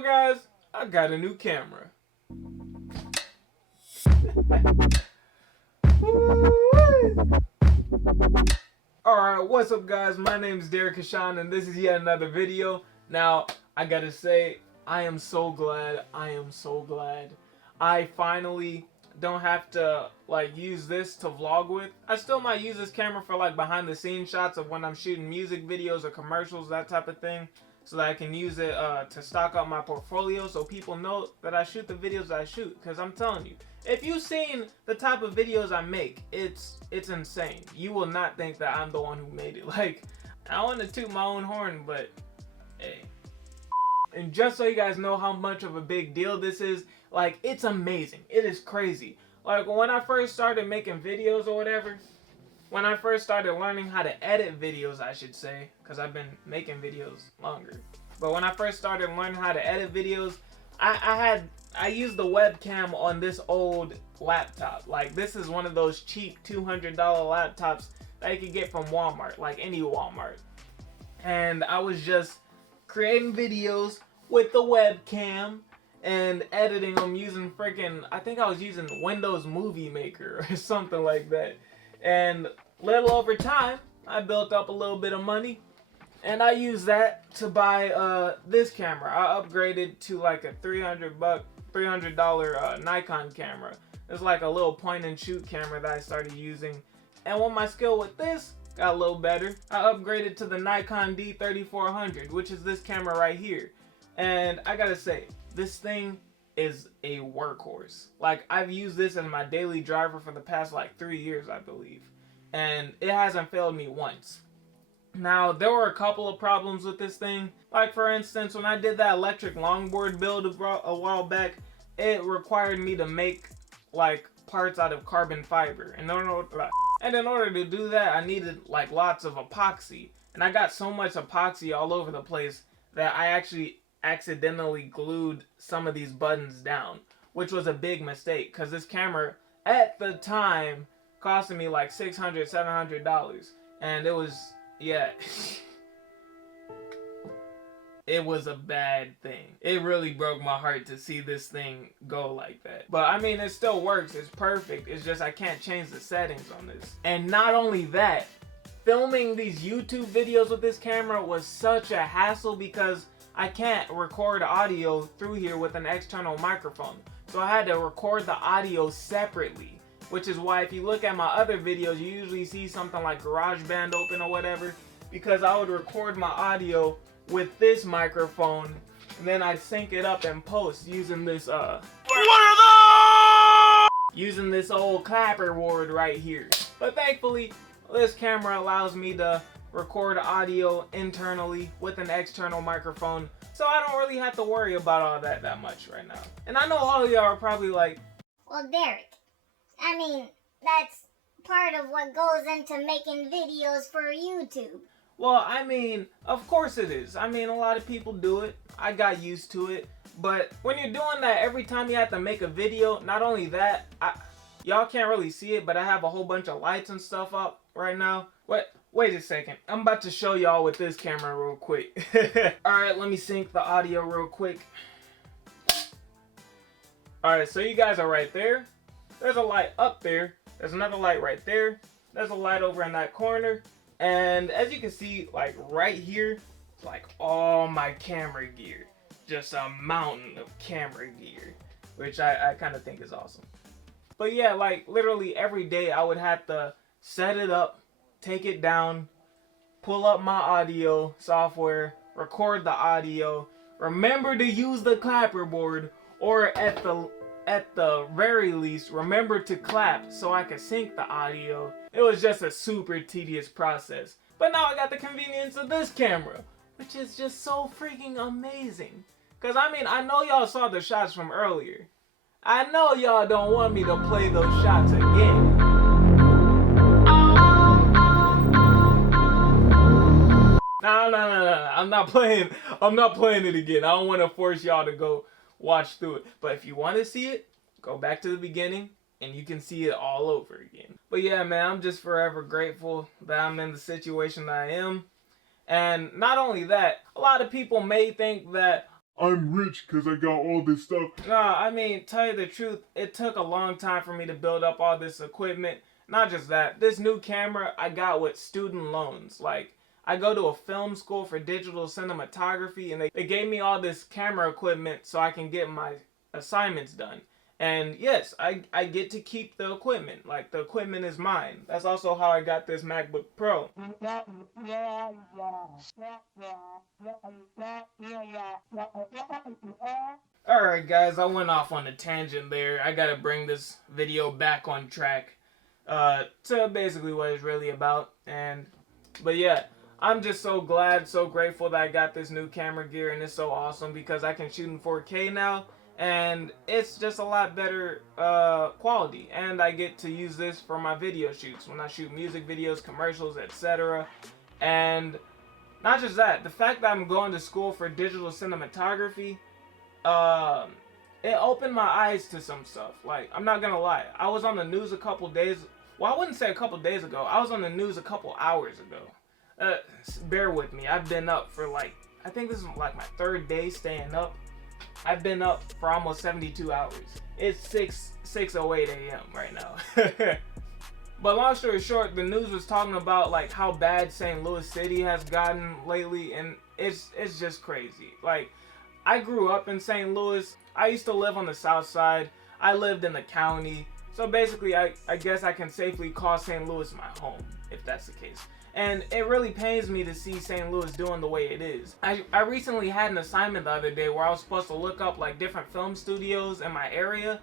Well, guys, I got a new camera. Alright, what's up guys? My name is Cushshon and this is yet another video. Now, I gotta say, I am so glad I finally don't have to use this to vlog with. I still might use this camera for behind the scenes shots of when I'm shooting music videos or commercials, that type of thing, so that I can use it to stock up my portfolio so people know that I shoot the videos that I shoot. Because I'm telling you, if you've seen the type of videos I make, it's insane. You will not think that I'm the one who made it. I want to toot my own horn, but hey. And just so you guys know how much of a big deal this is, it's amazing. It is crazy. When I first started making videos or whatever, when I first started learning how to edit videos, I should say, because I've been making videos longer. But when I first started learning how to edit videos, I used the webcam on this old laptop. This is one of those cheap $200 laptops that you could get from Walmart, any Walmart. And I was just creating videos with the webcam and editing them using I think I was using Windows Movie Maker or something like that. And little over time, I built up a little bit of money, and I used that to buy this camera. I upgraded to a $300 Nikon camera. It's a little point and shoot camera that I started using. And when my skill with this got a little better, I upgraded to the Nikon D3400, which is this camera right here. And I gotta say, this thing is a workhorse. I've used this as my daily driver for the past 3 years, I believe, and it hasn't failed me once. Now, there were a couple of problems with this thing. For instance, when I did that electric longboard build a while back, it required me to make parts out of carbon fiber. And in order to do that, I needed lots of epoxy, and I got so much epoxy all over the place that I actually accidentally glued some of these buttons down, which was a big mistake, because this camera at the time costed me $600, $700, and it was, yeah, it was a bad thing. It really broke my heart to see this thing go like that. But I mean, it still works, it's perfect, it's just I can't change the settings on this. And not only that, filming these YouTube videos with this camera was such a hassle because I can't record audio through here with an external microphone. So I had to record the audio separately, which is why if you look at my other videos, you usually see something like GarageBand open or whatever, because I would record my audio with this microphone and then I'd sync it up in post using this using this old clapperboard right here. But thankfully, this camera allows me to record audio internally with an external microphone, so I don't really have to worry about all that much right now. And I know all of y'all are probably like, well, Derek, I mean, that's part of what goes into making videos for YouTube. Well, I mean, of course it is. I mean, a lot of people do it. I got used to it. But when you're doing that every time you have to make a video, not only that, y'all can't really see it, but I have a whole bunch of lights and stuff up right now. Wait a second. I'm about to show y'all with this camera real quick. Alright, let me sync the audio real quick. Alright, so you guys are right there. There's a light up there. There's another light right there. There's a light over in that corner. And as you can see, right here, it's all my camera gear. Just a mountain of camera gear, which I kind of think is awesome. But yeah, literally every day I would have to set it up, take it down, pull up my audio software, record the audio, remember to use the clapperboard, or at the very least, remember to clap so I could sync the audio. It was just a super tedious process. But now I got the convenience of this camera, which is just so freaking amazing. Cause I mean, I know y'all saw the shots from earlier. I know y'all don't want me to play those shots again. No. I'm not playing it again. I don't want to force y'all to go watch through it. But if you want to see it, go back to the beginning and you can see it all over again. But yeah, man, I'm just forever grateful that I'm in the situation that I am. And not only that, a lot of people may think that, I'm rich because I got all this stuff. Nah, I mean, tell you the truth, it took a long time for me to build up all this equipment. Not just that, this new camera I got with student loans. Like, I go to a film school for digital cinematography, and they gave me all this camera equipment so I can get my assignments done. And yes, I get to keep the equipment. Like, the equipment is mine. That's also how I got this MacBook Pro. Alright guys, I went off on a tangent there. I gotta bring this video back on track to basically what it's really about. But yeah, I'm just so glad, so grateful that I got this new camera gear, and it's so awesome because I can shoot in 4K now, and it's just a lot better quality, and I get to use this for my video shoots when I shoot music videos, commercials, etc. And not just that, the fact that I'm going to school for digital cinematography, it opened my eyes to some stuff. Like, I'm not gonna lie, I was on the news a couple days, well, I wouldn't say a couple days ago, I was on the news a couple hours ago. Bear with me, I've been up for like, I think this is like my 3rd day staying up. I've been up for almost 72 hours. It's 6:08 a.m. right now. But long story short, the news was talking about like how bad St. Louis City has gotten lately, and it's just crazy. Like, I grew up in St. Louis. I used to live on the south side. I lived in the county. So basically, I guess I can safely call St. Louis my home, if that's the case. And it really pains me to see St. Louis doing the way it is. I recently had an assignment the other day where I was supposed to look up like different film studios in my area.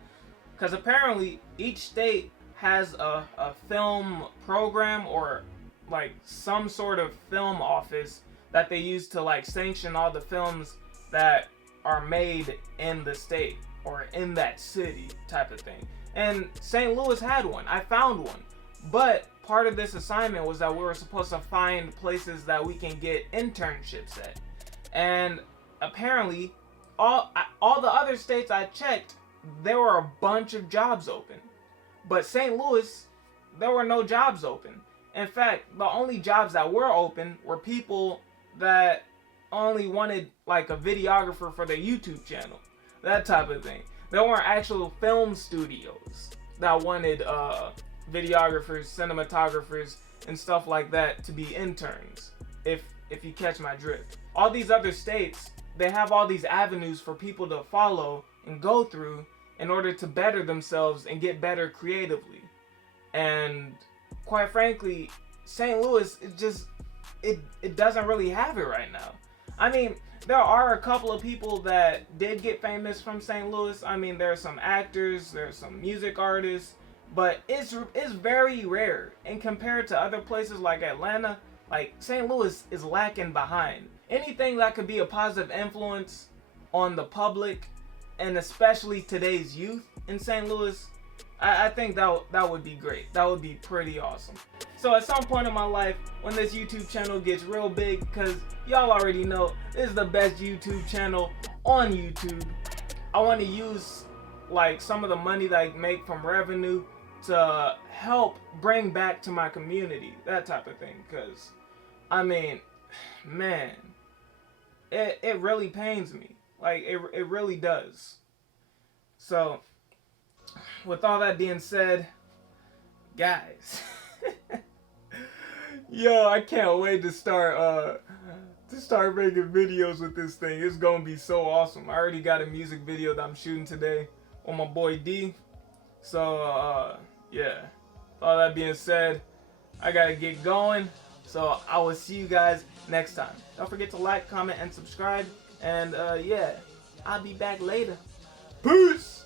Because apparently each state has a film program or like some sort of film office that they use to like sanction all the films that are made in the state or in that city type of thing. And St. Louis had one. I found one. But part of this assignment was that we were supposed to find places that we can get internships at. And apparently, all the other states I checked, there were a bunch of jobs open. But St. Louis, there were no jobs open. In fact, the only jobs that were open were people that only wanted like a videographer for their YouTube channel. That type of thing. There weren't actual film studios that wanted videographers, cinematographers, and stuff like that to be interns, if you catch my drift. All these other states, they have all these avenues for people to follow and go through in order to better themselves and get better creatively. And quite frankly, St. Louis, it doesn't really have it right now. I mean, there are a couple of people that did get famous from St. Louis. I mean, there are some actors, there's some music artists, but it's very rare. And compared to other places like Atlanta, like St. Louis is lacking behind. Anything that could be a positive influence on the public, and especially today's youth in St. Louis, I think that would be great. That would be pretty awesome. So at some point in my life, when this YouTube channel gets real big, because y'all already know this is the best YouTube channel on YouTube, I want to use like some of the money that I make from revenue to help bring back to my community, that type of thing. Because I mean, man, it really pains me. Like, it really does. So, with all that being said, guys, yo, I can't wait to start making videos with this thing. It's gonna be so awesome. I already got a music video that I'm shooting today on my boy D. So, yeah. With all that being said, I gotta get going. So, I will see you guys next time. Don't forget to like, comment, and subscribe. And yeah, I'll be back later. Peace!